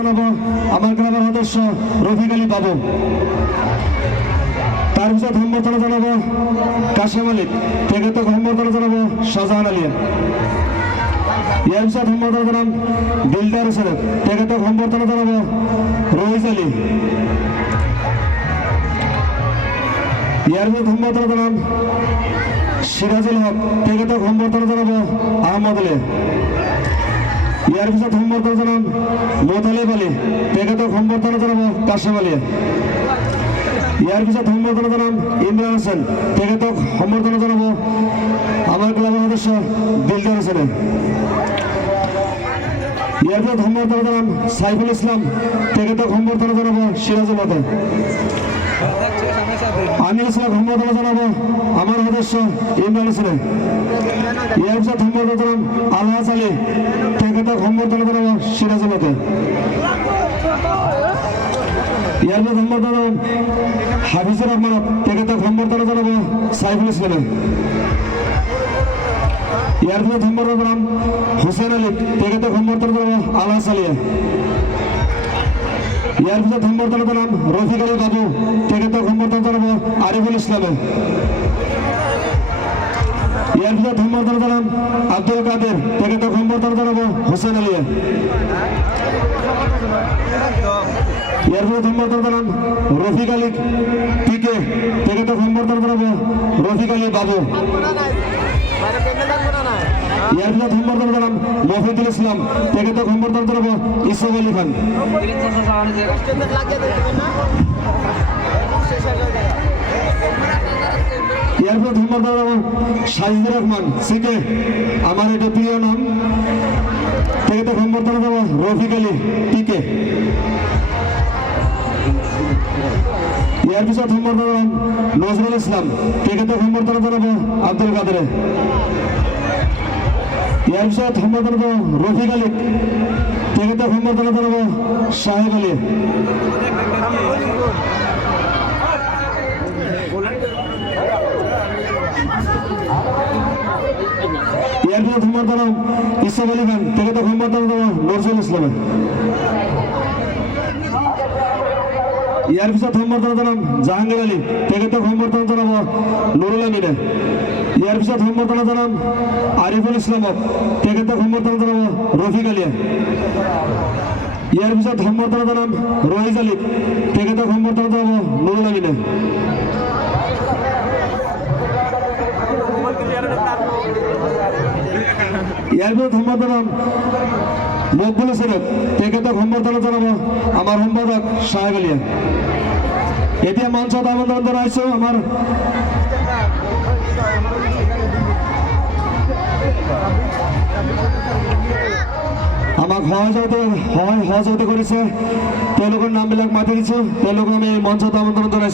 জানাবো আমার ক্লাবের সদস্য রফিক আলী বাবু। তার পিছনে সম্বর্ধনা জানাবো কাশেম আলী। থেকে সম্বর্ধনা জানাবো শাহজাহান আলী। এর পিছনে সম্বর্ধনা জানান দিলদার হোসেন। থেকে সম্বর্ধনা জানাবো রহিজ আলী। এর পিছনে সম্বর্ধনা জানান সিরাজুল হক। থেকে সম্বর্ধনা জানাবো আহমদ আলী। এর পিছনে সম্বর্ধনা জানান মোতালেব আলী। থেকে সম্বর্ধনা জানাবো কাশেম আলী। এর পিছনে সম্বর্ধনা জানান ইমরান হোসেন। থেকে সম্বর্ধনা জানাবো আমার ক্লাবের সদস্য দিলদার হোসেন। এর পিছনে সম্বর্ধনা জানান সাইফুল ইসলাম। থেকে সম্বর্ধনা জানাবো সিরাজুল হক। আমি ইসলাম সম্বর্ধনা জানাবো আমার সদস্য ইমরান হোসেন। এর পিছনে সম্বর্ধনা জানান আলহাজ আলী। থেকে সম্বর্ধনা জানাবো সিরাজুল হক। এর পিছনে সম্বর্ধনা জানান হাফিজুর রহমান। থেকে সম্বর্ধনা জানাবো সাইফুল ইসলাম। এর পিছনে সম্বর্ধনা জানান হোসেন আলী। থেকে সম্বর্ধনা জানাবো আলহাজ আলী। এর পিছনে সম্বর্ধনা জানান রফিক আলী বাবু। থেকে সম্বর্ধনা জানাবো আরিফুল ইসলাম। এর পিছনে সম্বর্ধনা জানান আব্দুল কাদের। থেকে সম্বর্ধনা জানাবো হোসেন আলী। এর পিছনে সম্বর্ধনা জানান রফিক আলী পিকে। থেকে সম্বর্ধনা জানাবো রফিক আলী বাবু। এর পিছনে সম্বর্ধনা জানান মফিদুল ইসলাম। থেকে সম্বর্ধনা জানাবো ইসফ আলী খান। এরপর সম্বর্ধনা জানাবো সাজিদুর রহমান সিকে। আমার এটা প্রিয় নাম। থেকে সম্বর্ধনা জানাবো রফিক আলী পিকে। এর পিছনে সম্বর্ধনা জানান নজরুল ইসলাম। থেকে সম্বর্ধনা জানাবো আব্দুল কাদের। এর পিছনে সম্বর্ধনা জানাবো রফিক আলী। থেকে সম্বর্ধনা জানাবো সাহেব আলী। এর পিছনে সম্বর্ধনা ইসফ আলী খান। থেকে সম্বর্ধনা জানাবো নজরুল ইসলাম। এর পিছনে সম্বর্ধনা জানান জাহাঙ্গীর আলী। থেকে সম্বর্ধনা জানাবো নুরুল আমিন। এর পিছনে সম্বর্ধনা জানান আরিফুল ইসলাম। থেকে সম্বর্ধনা জানাবো রফিক আলী। এর পিছনে সম্বর্ধনা জানান রহিজ আলী। থেকে সম্বর্ধনা জানাবো নুরুল আমিন। এর পিছনে সম্বর্ধনা মকবুল হোসেন। থেকে সম্বর্ধনা জানাবো আমার সম্পাদক সাহেব আলী। এতিয়া মঞ্চত আমন্ত্রণ জনাইছো আমার আমাক সহযোগিতা কৰিছে। তেওঁলোকৰ নামবিলাক মাতি দিছো। তেওঁলোকক আমি মঞ্চত আমন্ত্রণ জনাইছো।